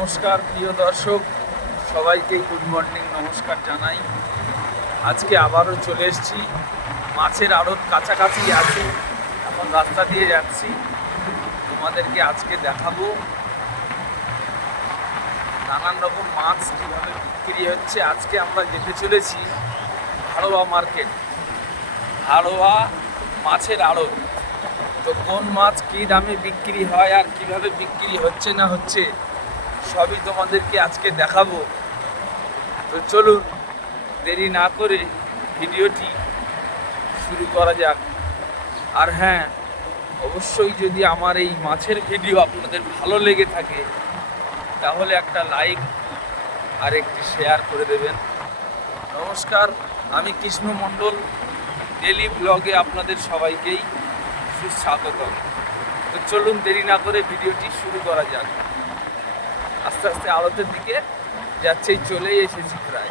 নমস্কার প্রিয় দর্শক, সবাইকে গুড মর্নিং নমস্কার জানাই। আজকে আবারও চলে এসেছি, মাছের আড়ত কাছাকাছি আছি, এখন রাস্তা দিয়ে যাচ্ছি। তোমাদেরকে আজকে দেখাবো নানান রকম মাছ কীভাবে বিক্রি হচ্ছে। আজকে আমরা যেতে চলেছি হাড়োয়া মার্কেট, হাড়োয়া মাছের আড়ত। তো কোন মাছ কী দামে বিক্রি হয় আর কিভাবে বিক্রি হচ্ছে না হচ্ছে সবই তোমাদেরকে আজকে দেখাবো। তো চলুন দেরি না করে ভিডিওটি শুরু করা যাক। আর হ্যাঁ, অবশ্যই যদি আমার এই মাছের ভিডিও আপনাদের ভালো লেগে থাকে তাহলে একটা লাইক আর একটি শেয়ার করে দেবেন। নমস্কার, আমি কৃষ্ণ মণ্ডল, ডেলি ব্লগে আপনাদের সবাইকেই সুস্বাগতম। তো চলুন দেরি না করে ভিডিওটি শুরু করা যাক। আস্তে আস্তে আড়তের দিকে যাচ্ছেই, চলেই এসেছি প্রায়।